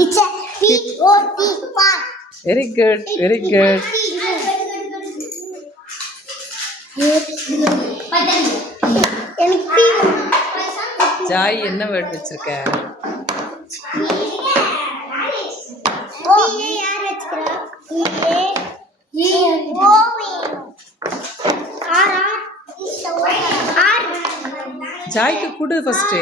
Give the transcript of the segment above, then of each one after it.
Teacher, P-O-T, pot. Very good, very good. Joy என்ன word வச்சிருக்க? ஜாய்க்கு கொடு ஃபர்ஸ்ட்.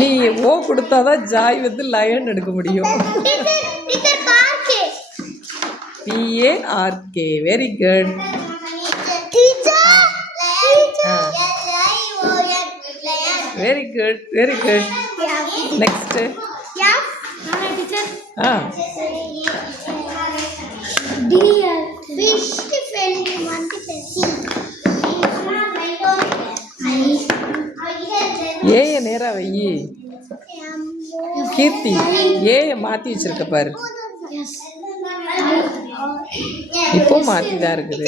நீ ஓ கொடுத்தாதான் ஜாய் வந்து லயன் எடுக்க முடியும். PARK. Very good. Very good, very good. Next. ஏய நேரா வை. கீர்த்தி ஏய மாத்தி வச்சிருக்க பாரு. இப்போ மாத்தி தான் இருக்குது.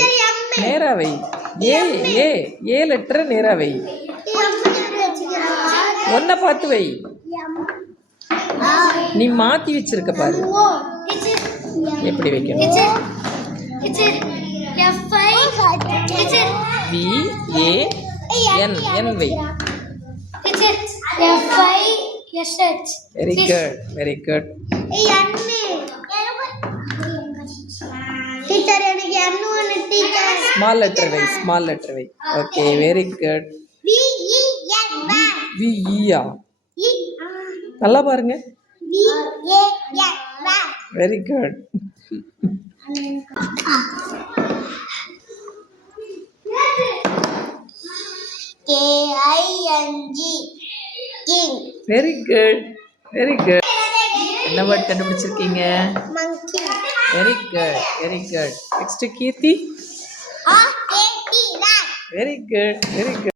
நேரா வை. ஏ ஏ ஏ லெட்டர் நேரா வை. ஒன்ன பார்த்து வை. நீ மாத்தி வச்சிருக்க பாரு. எப்படி வைக்கணும்? VAN N வை. Very good, very good. Teacher, எனக்கு என்ன ஒன்னு டீச்சர். Small letter வை, small letter வை. Okay, very good. VEN. VEA. நல்லா பாருங்க. VAN. Very good. KING. King. Very good, very good. என்ன வேர்ட் கண்டுபிடிச்சிருக்கீங்க? Monkey. Very good, very good. Next கீர்த்தி. RAT. Very good, very good.